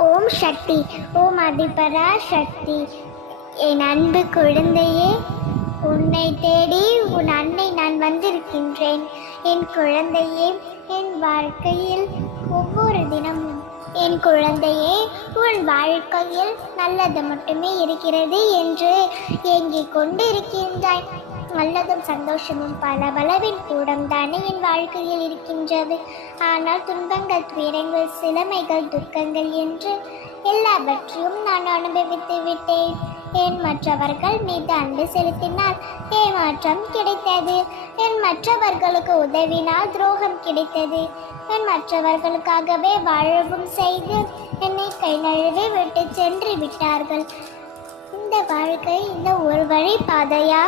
ஓம் சக்தி ஓம் அதிபரா சக்தி. என் அன்பு குழந்தையே உன்னை தேடி உன் அன்னை நான் வந்திருக்கின்றேன். என் குழந்தையே என் வாழ்க்கையில் ஒவ்வொரு தினமும் என் குழந்தையே உன் வாழ்க்கையில் நல்லது மட்டுமே இருக்கிறது என்று ஏங்கிக் கொண்டிருக்கின்றாய். நல்லதும் சந்தோஷமும் பல பலவின் கூடம் தானே என் வாழ்க்கையில் இருக்கின்றது. ஆனால் துன்பங்கள் துயரங்கள் சிலமைகள் துக்கங்கள் என்று எல்லாவற்றையும் நான் அனுபவித்து விட்டேன். என் மற்றவர்கள் மீது அன்பு செலுத்தினால் ஏமாற்றம் கிடைத்தது. என் மற்றவர்களுக்கு உதவினால் துரோகம் கிடைத்தது. என் மற்றவர்களுக்காகவே வாழவும் செய்து என்னை கை நழுவி விட்டு சென்று விட்டார்கள். இந்த வாழ்க்கை இந்த ஒரு வழி பாதையா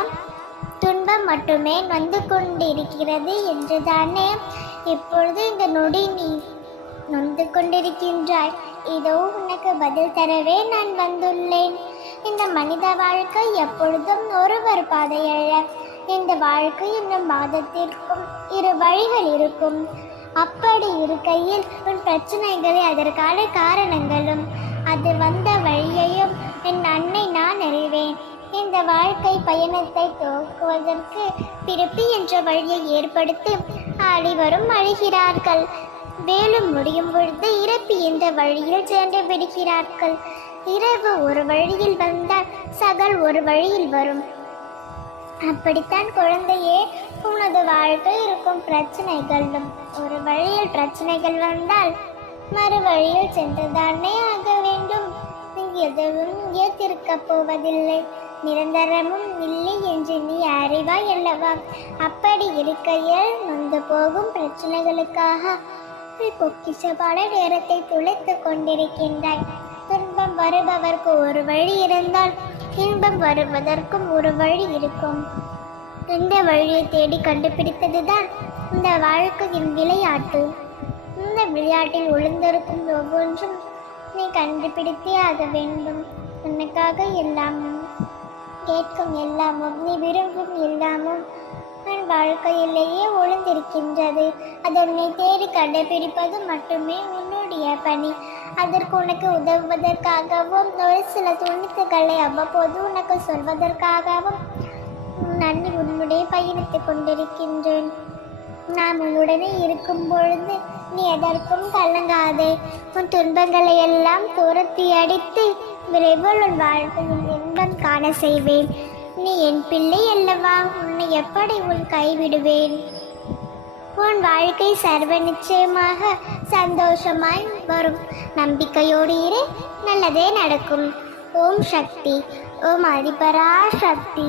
துன்பம் மட்டுமே வந்து கொண்டிருக்கிறது என்றுதானே? இப்பொழுது இந்த நொடி நீ நொந்து கொண்டிருக்கின்றாய். இதோ உனக்கு பதில் தரவே நான் வந்துள்ளேன். இந்த மனித வாழ்க்கை எப்பொழுதும் ஒருவர் பாதையல்ல. இந்த வாழ்க்கை இந்த மாதத்திற்கும் இரு வழிகள் இருக்கும். அப்படி இருக்கையில் உன் பிரச்சனைகளை அதற்கான காரணங்களும் போக்குவதற்கு பிறப்பி என்ற வழியை ஏற்படுத்தி அனைவரும் அழுகிறார்கள் வேலும் முடியும் பொழுது இறப்பி இந்த வழியில் சென்று விடுகிறார்கள். இரவு ஒரு வழியில் வந்தால் சகல் ஒரு வழியில் வரும். அப்படித்தான் குழந்தையே உனது வாழ்க்கை இருக்கும் பிரச்சனைகளும். ஒரு வழியில் பிரச்சனைகள் வந்தால் மறு வழியில் சென்றுதானே ஆக வேண்டும். எதுவும் ஏற்றிருக்க போவதில்லை. நிரந்தரமும் இல்லை. என்று நீ அறிவாய் அல்லவா? அப்படி இருக்கையில் நொந்து போகும் பிரச்சனைகளுக்காக நீ நேரத்தை துளைத்து கொண்டிருக்கின்றாய். துன்பம் வருபவர்க்கு ஒரு வழி இருந்தால் இன்பம் வருவதற்கும் ஒரு வழி இருக்கும். இந்த வழியை தேடி கண்டுபிடித்ததுதான் இந்த வாழ்க்கையின் விளையாட்டு. இந்த விளையாட்டில் ஒளிந்திருக்கும் ஒவ்வொன்றும் நீ கண்டுபிடித்தே ஆக வேண்டும். உனக்காக எல்லாமும் கேட்கும் எல்லாமும் நீ விரும்பும் எல்லாமும் உன் வாழ்க்கையிலேயே ஒளிந்திருக்கின்றது. அது உன்னை தேடி கண்டுபிடிப்பது மட்டுமே உன்னுடைய பணி. அதற்கு உனக்கு உதவுவதற்காகவும் ஒரு சில துணித்துக்களை அவ்வப்போது உனக்கு சொல்வதற்காகவும் நான் உன்னுடைய பயணித்துக் கொண்டிருக்கின்றேன். நாம் உன்னுடனே இருக்கும் பொழுது நீ எதற்கும் கலங்காதே. உன் துன்பங்களை எல்லாம் துரத்தி அடித்து விரைவில் உன் வாழ்க்கையில் காண செய்வேன். நீ என் பிள்ளை அல்லவா? உன்னை எப்படி உன் கைவிடுவேன் உன் வாழ்க்கை சர்வ நிச்சயமாக சந்தோஷமாய் வரும். நம்பிக்கையோடு இரு நல்லதே நடக்கும். ஓம் சக்தி ஓம் அதிபரா சக்தி.